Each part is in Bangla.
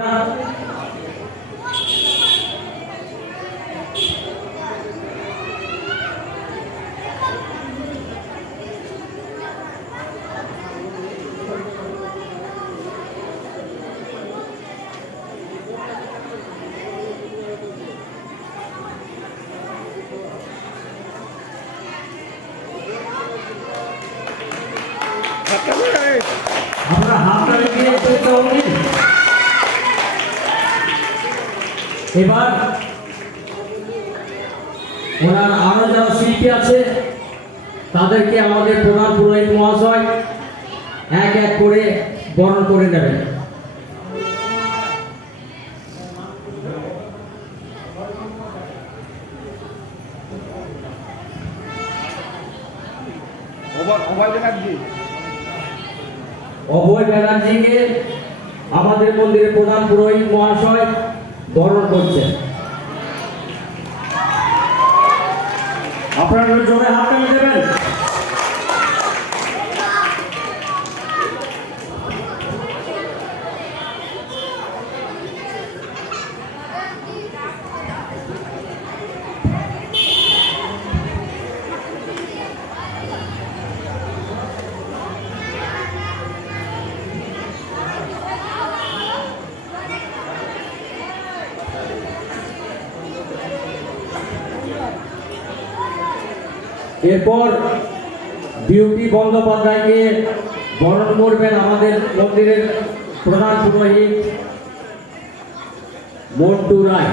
আমরা হাততালি দিয়ে এবার ওনার আরো যারা শিল্পী আছে তাদেরকে আমাদের প্রধান পুরোহিত মহাশয় এক এক করে বরণ করে নেবেন। অভয় ব্যানার্জিকে আমাদের মন্দিরের প্রধান পুরোহিত মহাশয় বরণ করছেন। আপনারা জোরে হাততালি দেবেন। এরপর বিউটি বন্দ্যোপাধ্যায়কে বরণ করবেন আমাদের মন্দিরের প্রধান পুরোহিত মন্টু রায়।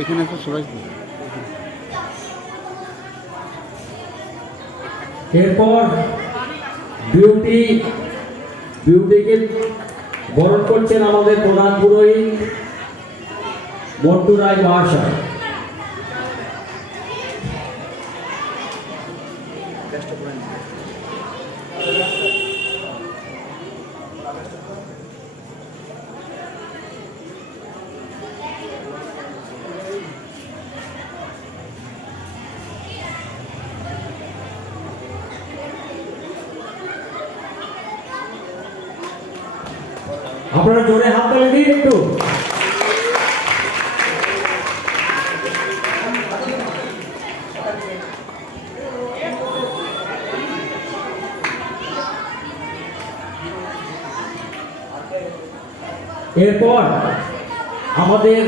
এখানে তো সবাই। এরপর বিউটিকে বরণ করছেন আমাদের প্রধান পুরোহিত মন্টু রায় মহাশয়। আপনারা জোরে হাততালি দিন একটু। এরপর আমাদের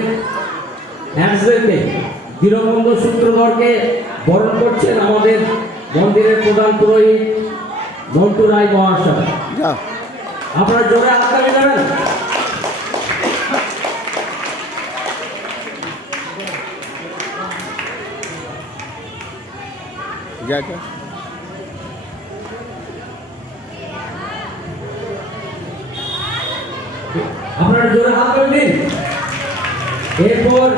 হ্যান্ডসদেরকে দীনবন্ধু সূত্রধরকে বরণ করছেন আমাদের মন্দিরের প্রধান পুরোহিত মন্টু রায় মহাশয়। আপনারা জোরে হাততালি দেবেন। আপনারা জোরে হাততালি দিন। এরপর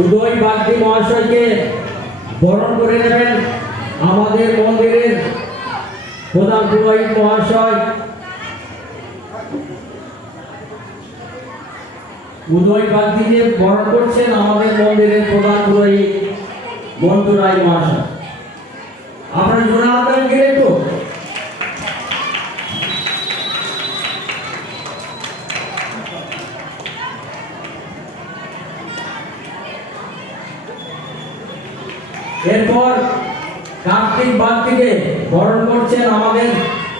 উদয় বাগদি মহাশয়কে বরণ করে নেবেন আমাদের মন্দিরের প্রধান পুরোহিত মহাশয় উদয় বাগদিকে বরণ করছেন আমাদের মন্দিরের প্রধান পুরোহিত মন্টু রায় মহাশয়। আপনারা জোরে হাততালি দিন তো। এরপর কার্তিক বাগদিকে বরণ করছেন আমাদের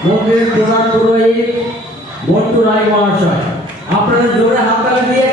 মন্দিরের প্রধান পুরোহিত মন্টু রায় মহাশয়। আপনারা জোরে হাততালি দিয়ে